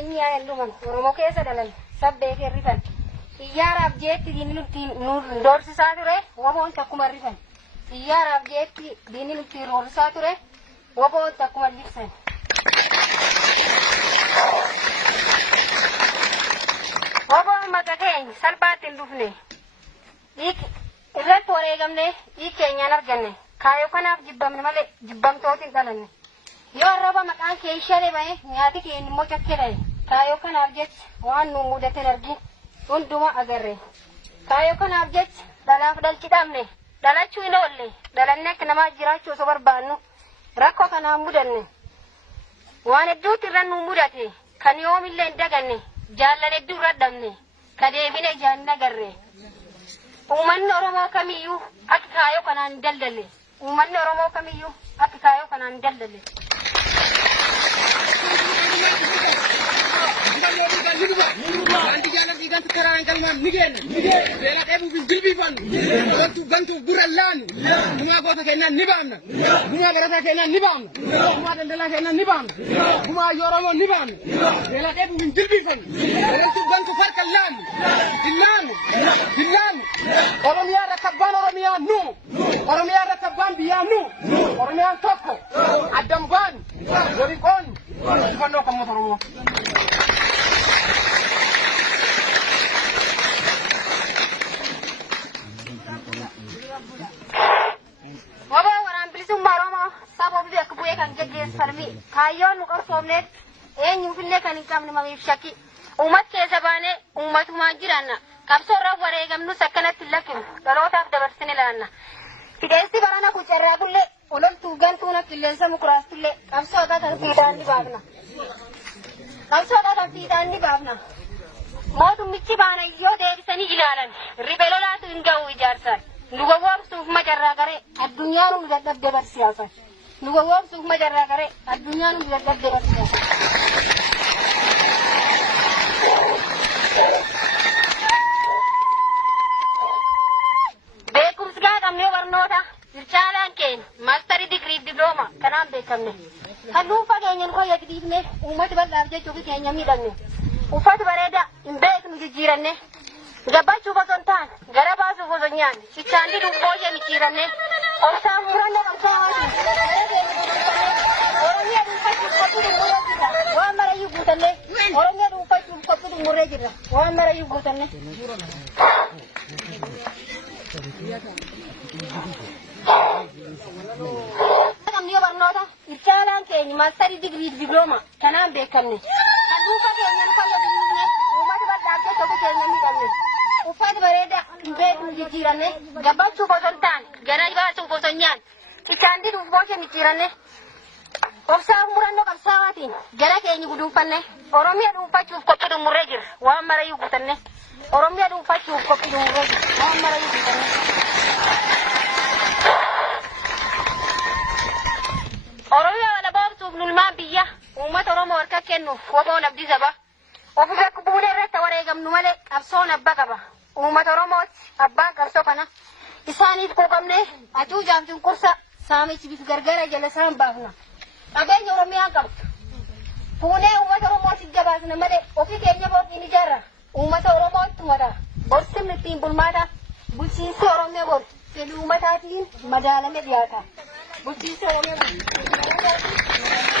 Oromonya enduman Oromo keessa dalan sabbe ke rifan iyyaaraaf jeetti diinni nutti nu doorsisaa ture woboon takkuma rifan iyyaaraaf jeetti diinni nutti doorsisaa ture woboon takkuma rifan woboon maka keenya salphaatti hin dhufne irratti wareegamne keenyaan arganne kaayoo kanaaf jibbamne malee jibbamtooti hin dhalanne yoo arraba maqaan kee ishee bahe nyaati kee immoo cakkee dhahe kaayoo kanaaf jecha waan nu mudate argin hunduma agarre kaayoo kanaaf jecha dhalaaf dhalchi dhabne dhalachuu hin oolle dhalanne akka namaa jiraachuu osoo barbaannu rakkoo kanaan mudanne waan hedduutti irra nu mudate kan yoomillee hin daganne jaallan hedduu irra dhabne ka deebine ijaan agarre uummanni Oromoo kamiyyuu akka kaayoo kanaan hin daldalle uummanni Oromoo kamiyyuu akka kaayoo kanaan hin daldalle. Wanti jaalladhi kan karaan kalmaan ni kenna. Beela dheebuu fi jilbiifan. Gantuuf dura laanu. Gumaa goota kennaan ni baamna. Gumaa barataa kennaan ni baamna. Gumaa daldalaa kennaan ni baamna. Gumaa Oromoo ni baamna. Beela dheebuu fi jilbiifan. Gantuuf harka laanu. Dillaanu. Oromiyaa rakkabbaan Oromiyaa nu. Oromiyaa rakkabbaan biyyaa nu. Oromiyaan tokko. Addam baan. Waliqoon. Fannoo kan moota Oromoo. Wabaa waraan bilisummaa Oromoo saba ofii akka bu'ee kan geggeessalmi kaayyoon nu qarsoomneef eenyuufillee kan hin qabne mamiif shakki uummata keessa baanee uummatumaan jiraanna qabsoorra wareegamnus akkanatti hin lakkinu dhalootaaf dabarsine laanna hidheessi barana kucarraa kullee ololtuu gantuuna qilleensa mukuraastullee qabsoota kan fiidaan ni baafna mootummichi baana yoo deebisanii ilaalan ribe lolaatu hin ga'u ijaarsaan nu gowwoomsuuf majarraa garee addunyaan nu dadhabde barsiisan nu gowwoomsuuf majarraa garee addunyaan nu dadhabde barsiisan. Beekumsi gaa qabnee barnoota bilchaalaan keenya maastarii digirii diplooma kanaan beekamne kan dhuunfaa keenya nu fayyaddiifne uummata bal'aaf jechuuf keenya miidhamne uffata bareedaa hin beeknu jijjiiranne. Gabachuuf osoo hin taane gara baasuuf osoo nyaanne sichaandi dubboo ishee micciiranne obsaan murannoo qabsaa'aati. Oromiyaa dhuunfachuuf qophii dhumurree jirra waan marayyuu guutanne Oromiyaa dhuunfachuuf qophii dhumurree jirra waan marayyuu guutanne. Qabniyoo barnoota bilchaalaan keenya maastarii digirii diplooma kanaan beekamne kan dhuunfaa keenya nu fayyadamne uummata bal'aaf jechuuf keenya miidhamne. Uffata bareedaa hin beeknu jijjiiranne gabachuuf osoo hin taane gara baasuuf osoo nyaanne sichaandi dubboo ishee micciiranne obsaan murannoo qabsaa'aatiin gara keenya guduunfanne Oromiyaa dhuunfachuuf qophii dhumurree jirra waan marayyuu guutanne Oromiyaa dhuunfachuuf qophii dhumurree jirra waan marayyuu guutanne. Oromiyaa wala boobsuuf nulmaan biyya uummata Oromoo harka kennuuf woboon abdii saba. Ofi bakka buunee irratti wareegamnu malee qabsoon abba qaba. Uummata Oromooti abbaan qabsoo kana isaaniif quuqamne hacuucaaf cunqursa saamichi bifa gargara jala isaan baafna. Qabeenya Oromiyaan qabdu. Fuunee uummata Oromootiif gabaasna malee ofii keenya booddiin ijaarra. Uummata Oromootti mata. Borsimni ittiin bulmaata. Bulchiinsi Oromiyaa bor fedhii uummataatiin madaalame dhiyaata. Bulchiinsi Oromiyaa bor.